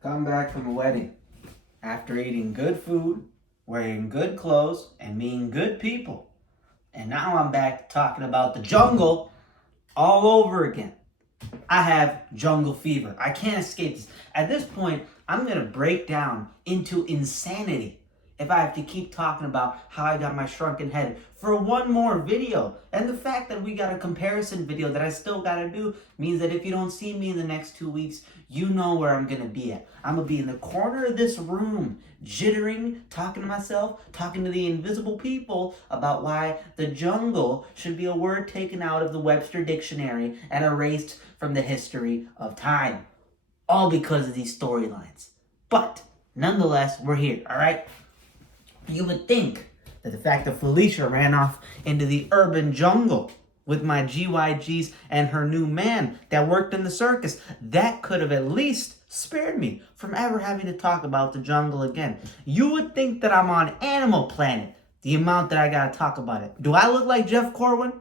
Come back from a wedding after eating good food, wearing good clothes, and meeting good people. And now I'm back talking about the jungle all over again. I have jungle fever. I can't escape this. At this point, I'm going to break down into insanity if I have to keep talking about how I got my shrunken head for one more video. And the fact that we got a comparison video that I still got to do means that if you don't see me in the next 2 weeks, you know where I'm going to be at. I'm going to be in the corner of this room, jittering, talking to myself, talking to the invisible people about why the jungle should be a word taken out of the Webster Dictionary and erased from the history of time. All because of these storylines. But, nonetheless, we're here, alright? You would think that the fact that Felicia ran off into the urban jungle with my GYGs and her new man that worked in the circus, that could have at least spared me from ever having to talk about the jungle again. You would think that I'm on Animal Planet, the amount that I gotta talk about it. Do I look like Jeff Corwin?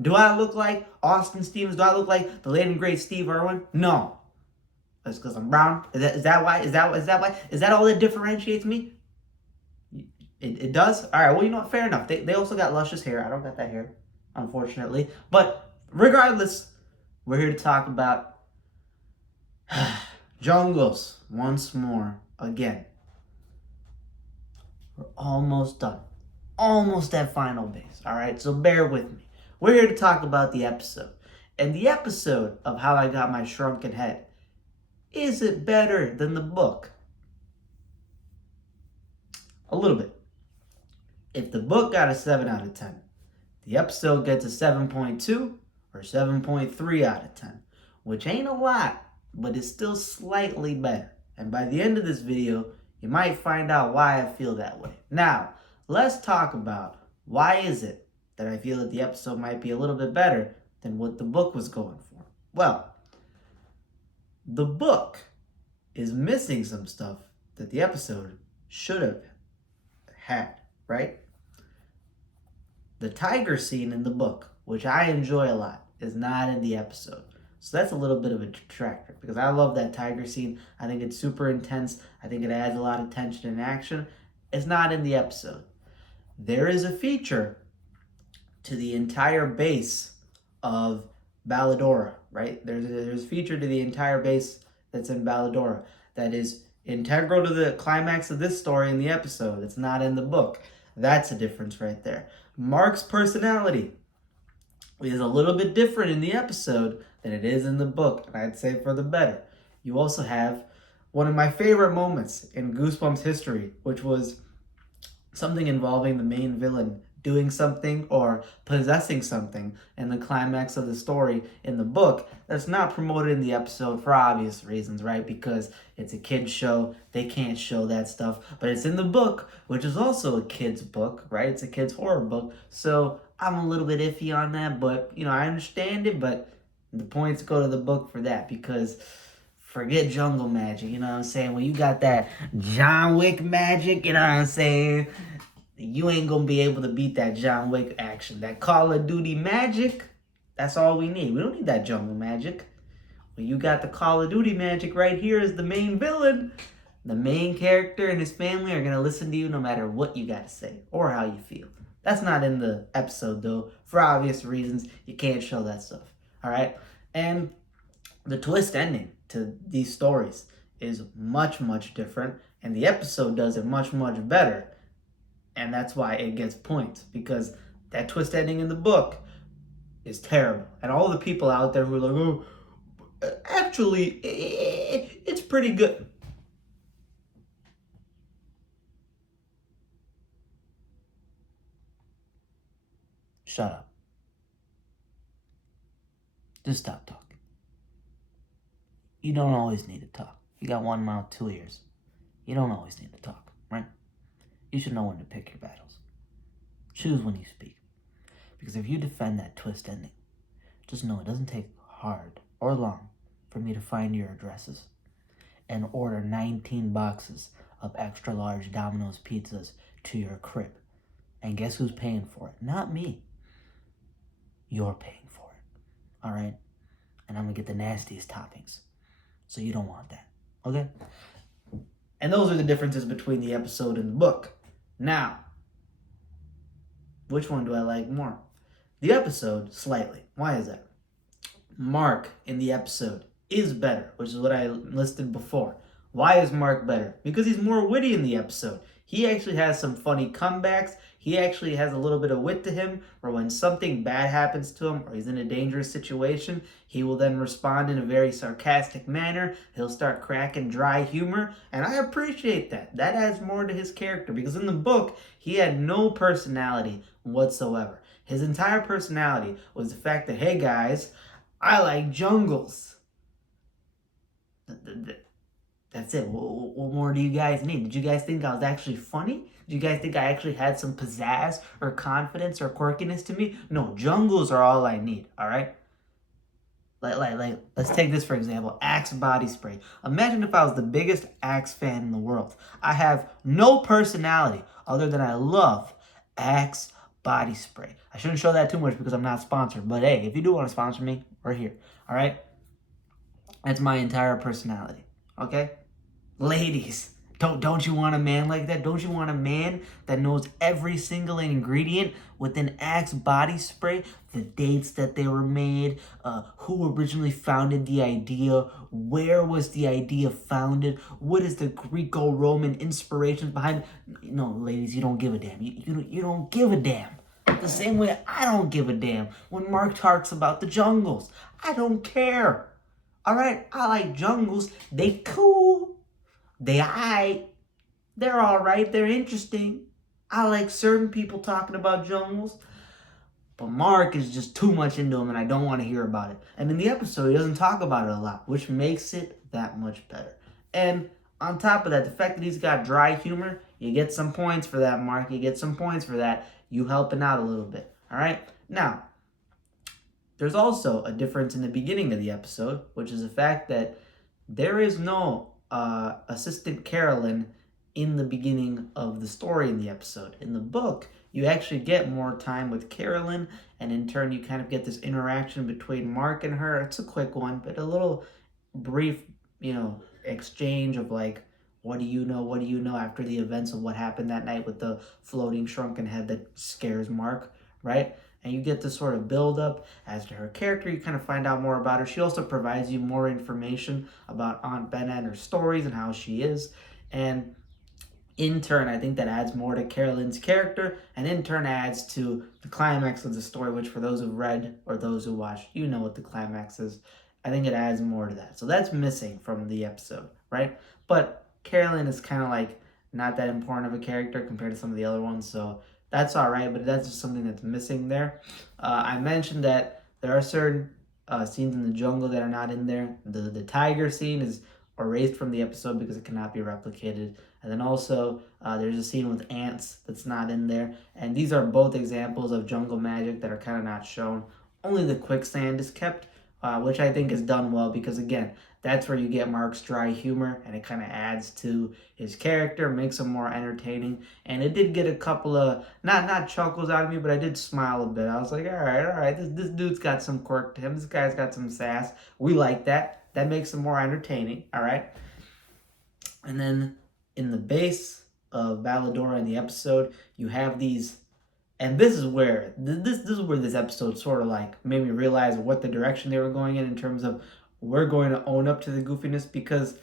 Do I look like Austin Stevens? Do I look like the late and great Steve Irwin? No. That's because I'm brown. Is that why? Is that why? Is that all that differentiates me? It does? All right, well, you know what? Fair enough. They also got luscious hair. I don't got that hair, unfortunately. But regardless, we're here to talk about jungles once more again. We're almost done. Almost at final base. All right, so bear with me. We're here to talk about the episode. And the episode of How I Got My Shrunken Head. Is it better than the book? A little bit. If the book got a 7 out of 10, the episode gets a 7.2 or 7.3 out of 10, which ain't a lot, but it's still slightly better. And by the end of this video, you might find out why I feel that way. Now, let's talk about why is it that I feel that the episode might be a little bit better than what the book was going for. Well, the book is missing some stuff that the episode should have had, right? The tiger scene in the book, which I enjoy a lot, is not in the episode. So that's a little bit of a detractor because I love that tiger scene. I think it's super intense. I think it adds a lot of tension and action. It's not in the episode. There is a feature to the entire base of Balladora, right? There's a feature to the entire base that's in Balladora that is integral to the climax of this story in the episode. It's not in the book. That's a difference right there. Mark's personality is a little bit different in the episode than it is in the book, and I'd say for the better. You also have one of my favorite moments in Goosebumps history, which was something involving the main villain doing something or possessing something in the climax of the story in the book that's not promoted in the episode for obvious reasons, right? Because it's a kid's show, they can't show that stuff, but it's in the book, which is also a kid's book, right? It's a kid's horror book, so I'm a little bit iffy on that, but I understand it, but the points go to the book for that because forget jungle magic, you know what I'm saying? When you got that John Wick magic, you know what I'm saying? You ain't gonna be able to beat that John Wick action. That Call of Duty magic, that's all we need. We don't need that jungle magic. When you got the Call of Duty magic right here as the main villain, the main character and his family are gonna listen to you no matter what you gotta say or how you feel. That's not in the episode though, for obvious reasons. You can't show that stuff, all right? And the twist ending to these stories is much, much different, and the episode does it much, much better. And that's why it gets points, because that twist ending in the book is terrible. And all the people out there who are like, oh, actually, it's pretty good. Shut up. Just stop talking. You don't always need to talk. You got one mouth, 2 ears. You don't always need to talk, right? You should know when to pick your battles. Choose when you speak. Because if you defend that twist ending, just know it doesn't take hard or long for me to find your addresses and order 19 boxes of extra large Domino's pizzas to your crib. And guess who's paying for it? Not me. You're paying for it. All right? And I'm going to get the nastiest toppings. So you don't want that. Okay? And those are the differences between the episode and the book. Now, which one do I like more? The episode, slightly. Why is that? Mark in the episode is better, which is what I listed before. Why is Mark better? Because he's more witty in the episode. He actually has some funny comebacks. He actually has a little bit of wit to him, where when something bad happens to him or he's in a dangerous situation, he will then respond in a very sarcastic manner. He'll start cracking dry humor, and I appreciate that. That adds more to his character, because in the book, he had no personality whatsoever. His entire personality was the fact that, hey guys, I like jungles. That's it. What more do you guys need? Did you guys think I was actually funny? Did you guys think I actually had some pizzazz or confidence or quirkiness to me? No, jungles are all I need, all right? Like, let's take this for example, Axe body spray. Imagine if I was the biggest Axe fan in the world. I have no personality other than I love Axe body spray. I shouldn't show that too much because I'm not sponsored, but hey, if you do want to sponsor me, we're here, all right? That's my entire personality, okay? Ladies, don't you want a man like that? Don't you want a man that knows every single ingredient within Axe body spray? The dates that they were made, who originally founded the idea, where was the idea founded, what is the Greco-Roman inspirations behind it? No, ladies, you don't give a damn. You don't give a damn. The same way I don't give a damn when Mark talks about the jungles. I don't care. All right, I like jungles. They cool. They aight. They're all right. They're interesting. I like certain people talking about jungles. But Mark is just too much into them and I don't want to hear about it. And in the episode, he doesn't talk about it a lot, which makes it that much better. And on top of that, the fact that he's got dry humor, you get some points for that, Mark. You get some points for that. You helping out a little bit. All right? Now, there's also a difference in the beginning of the episode, which is the fact that there is no assistant Carolyn in the beginning of the story in the episode. In the book, you actually get more time with Carolyn, and in turn, you kind of get this interaction between Mark and her. It's a quick one, but a little brief, exchange of like, what do you know after the events of what happened that night with the floating shrunken head that scares Mark, right? And you get this sort of build up as to her character. You kind of find out more about her. She also provides you more information about Aunt Benna and her stories and how she is. And in turn, I think that adds more to Carolyn's character, and in turn adds to the climax of the story, which for those who've read or those who watched, you know what the climax is. I think it adds more to that. So that's missing from the episode, right? But Carolyn is kind of like not that important of a character compared to some of the other ones, so that's all right, but that's just something that's missing there. I mentioned that there are certain scenes in the jungle that are not in there. The tiger scene is erased from the episode because it cannot be replicated. And then also there's a scene with ants that's not in there. And these are both examples of jungle magic that are kind of not shown. Only the quicksand is kept, which I think is done well because, again, that's where you get Mark's dry humor, and it kind of adds to his character, makes him more entertaining. And it did get a couple of, not chuckles out of me, but I did smile a bit. I was like, all right, this dude's got some quirk to him. This guy's got some sass. We like that. That makes him more entertaining, all right? And then in the base of Balladora in the episode, you have these, and this is where this episode sort of like made me realize what the direction they were going in terms of we're going to own up to the goofiness, because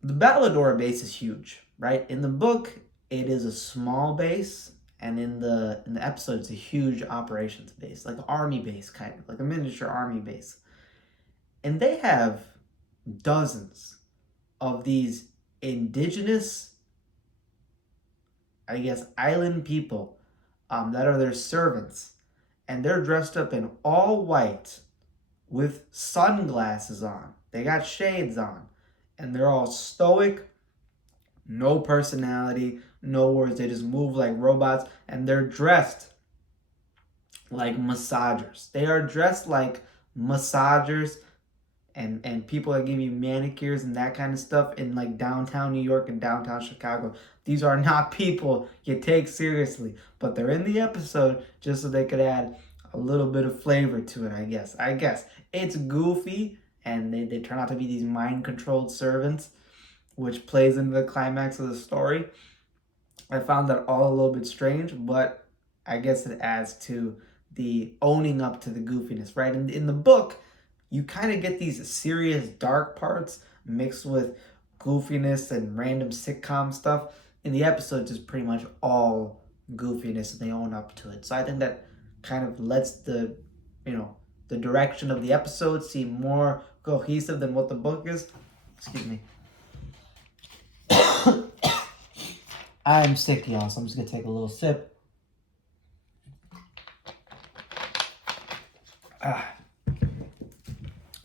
the Balladora base is huge, right? In the book, it is a small base, and in the episode, it's a huge operations base, like an army base, kind of like a miniature army base. And they have dozens of these indigenous, I guess, island people that are their servants, and they're dressed up in all white with sunglasses on. They got shades on, and they're all stoic, no personality, no words. They just move like robots, and they're dressed like massagers. They are dressed like massagers and people that give you manicures and that kind of stuff in like downtown New York and downtown Chicago. These are not people you take seriously, but they're in the episode just so they could add a little bit of flavor to it, I guess. It's goofy, and they turn out to be these mind-controlled servants, which plays into the climax of the story. I found that all a little bit strange, but I guess it adds to the owning up to the goofiness, right? In the book, you kind of get these serious, dark parts mixed with goofiness and random sitcom stuff. In the episode, just pretty much all goofiness, and they own up to it. So I think that kind of lets the direction of the episode seem more cohesive than what the book is. Excuse me. I'm sick, y'all, so I'm just gonna take a little sip.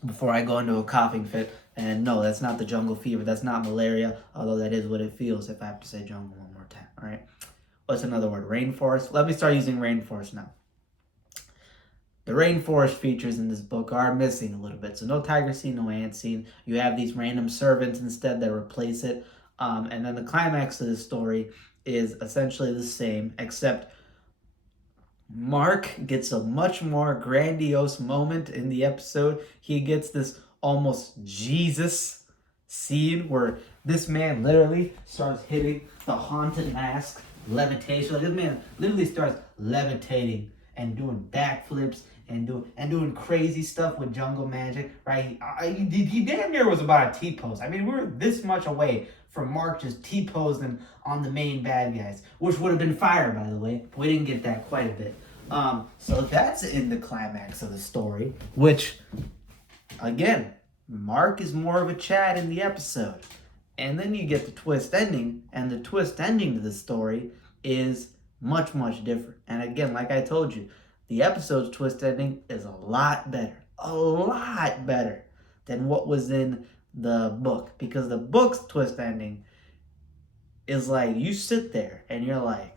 Before I go into a coughing fit. And no, that's not the jungle fever. That's not malaria, although that is what it feels if I have to say jungle one more time. All right. What's another word? Rainforest. Let me start using rainforest now. The rainforest features in this book are missing a little bit. So no tiger scene, no ant scene. You have these random servants instead that replace it. And then the climax of the story is essentially the same, except Mark gets a much more grandiose moment in the episode. He gets this almost Jesus scene where this man literally starts hitting the haunted mask levitation. Like, this man literally starts levitating and doing backflips and doing crazy stuff with jungle magic, right? He damn near was about a T-pose. I mean, we were this much away from Mark just T-posing on the main bad guys, which would have been fire, by the way. We didn't get that quite a bit. So that's in the climax of the story, which, again, Mark is more of a Chad in the episode. And then you get the twist ending, and the twist ending to the story is much, much different. And again, like I told you, the episode's twist ending is a lot better than what was in the book. Because the book's twist ending is like, you sit there and you're like,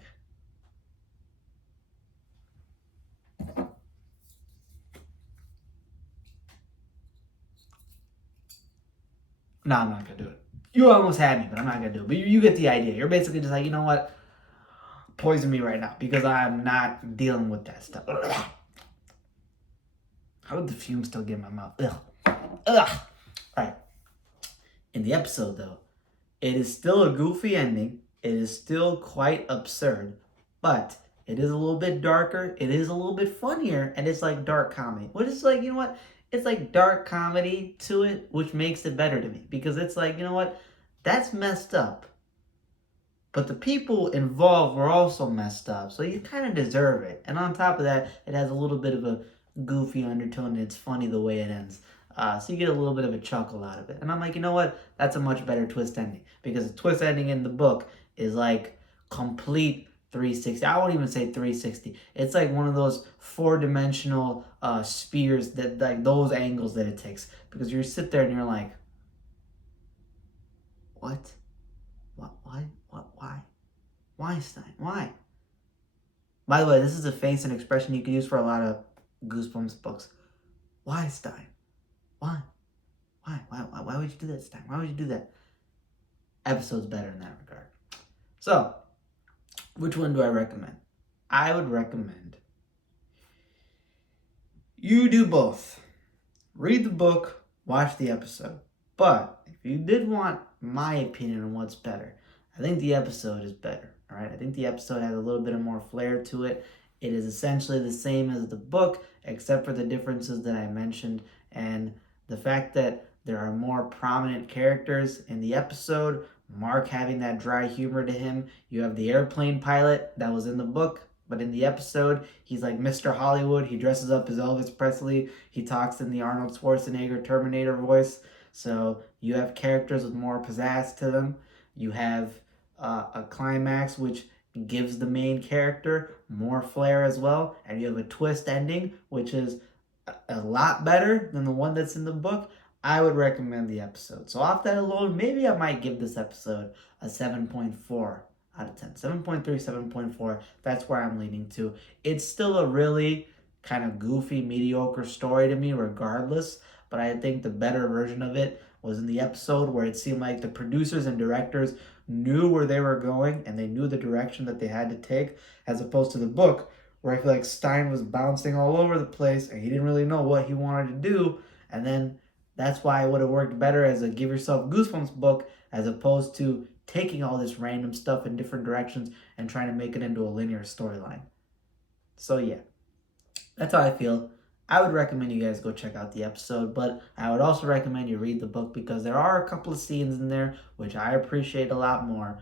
no, I'm not going to do it. You almost had me, but I'm not going to do it. But you get the idea. You're basically just like, you know what? Poison me right now because I'm not dealing with that stuff. Ugh. How did the fumes still get in my mouth? Ugh. Ugh. All right. In the episode, though, it is still a goofy ending. It is still quite absurd, but it is a little bit darker. It is a little bit funnier, and it's like dark comedy. What is like, you know what? It's like dark comedy to it, which makes it better to me because it's like, you know what? That's messed up. But the people involved were also messed up, so you kind of deserve it. And on top of that, it has a little bit of a goofy undertone, and it's funny the way it ends. So you get a little bit of a chuckle out of it. And I'm like, you know what? That's a much better twist ending. Because the twist ending in the book is like complete 360. I won't even say 360. It's like one of those four-dimensional spears, that like those angles that it takes. Because you sit there and you're like, what? What? Why? Why, Stein? Why? By the way, this is a face and expression you can use for a lot of Goosebumps books. Why, Stein? Why? Why would you do that, Stein? Why would you do that? Episode's better in that regard. So, which one do I recommend? I would recommend you do both. Read the book, watch the episode. But if you did want my opinion on what's better, I think the episode is better. All right, I think the episode has a little bit of more flair to it. It is essentially the same as the book, except for the differences that I mentioned, and the fact that there are more prominent characters in the episode. Mark having that dry humor to him. You have the airplane pilot that was in the book, but in the episode, he's like Mr. Hollywood. He dresses up as Elvis Presley. He talks in the Arnold Schwarzenegger Terminator voice. So you have characters with more pizzazz to them. You have a climax which gives the main character more flair as well. And you have a twist ending, which is a lot better than the one that's in the book. I would recommend the episode. So off that alone, maybe I might give this episode a 7.4 out of 10. 7.3, 7.4. That's where I'm leaning to. It's still a really kind of goofy, mediocre story to me regardless. But I think the better version of it was in the episode where it seemed like the producers and directors knew where they were going and they knew the direction that they had to take, as opposed to the book where I feel like Stein was bouncing all over the place and he didn't really know what he wanted to do. And then That's why it would have worked better as a Give Yourself Goosebumps book as opposed to taking all this random stuff in different directions and trying to make it into a linear storyline. So yeah, that's how I feel. I would recommend you guys go check out the episode, but I would also recommend you read the book because there are a couple of scenes in there which I appreciate a lot more.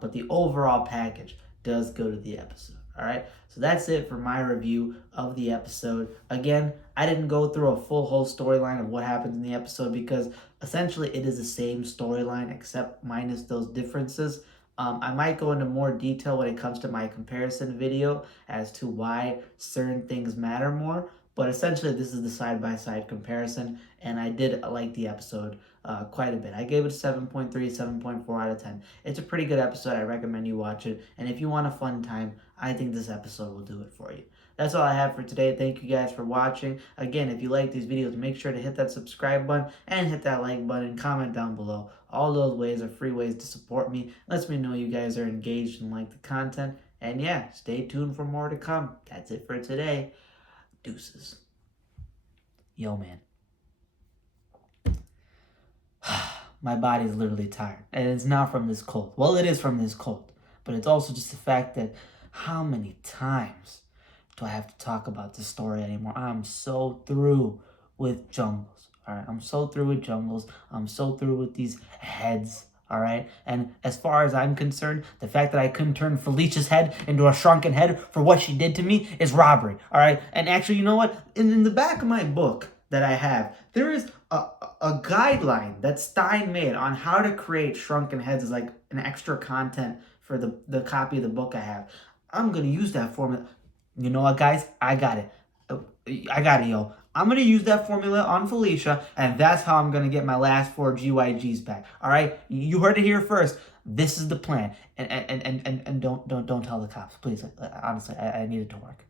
But the overall package does go to the episode. All right, so that's it for my review of the episode. Again, I didn't go through a full whole storyline of what happens in the episode because essentially it is the same storyline except minus those differences. I might go into more detail when it comes to my comparison video as to why certain things matter more. But essentially, this is the side-by-side comparison, and I did like the episode quite a bit. I gave it a 7.3, 7.4 out of 10. It's a pretty good episode. I recommend you watch it. And if you want a fun time, I think this episode will do it for you. That's all I have for today. Thank you guys for watching. Again, if you like these videos, make sure to hit that subscribe button and hit that like button. Comment down below. All those ways are free ways to support me. Lets me know you guys are engaged and like the content. And yeah, stay tuned for more to come. That's it for today. Deuces. Yo, man. My body's literally tired. And it's not from this cold. Well, it is from this cold. But it's also just the fact that how many times do I have to talk about this story anymore? I'm so through with jungles. All right, I'm so through with jungles. I'm so through with these heads. All right, and as far as I'm concerned, the fact that I couldn't turn Felicia's head into a shrunken head for what she did to me is robbery. All right, and actually, you know what? In the back of my book that I have, there is a guideline that Stein made on how to create shrunken heads as like an extra content for the copy of the book I have. I'm gonna use that formula. You know what, guys? I got it. I got it, yo. I'm going to use that formula on Felicia, and that's how I'm going to get my last 4 GYGs back. All right? You heard it here first. This is the plan. And don't tell the cops, please. Honestly, I need it to work.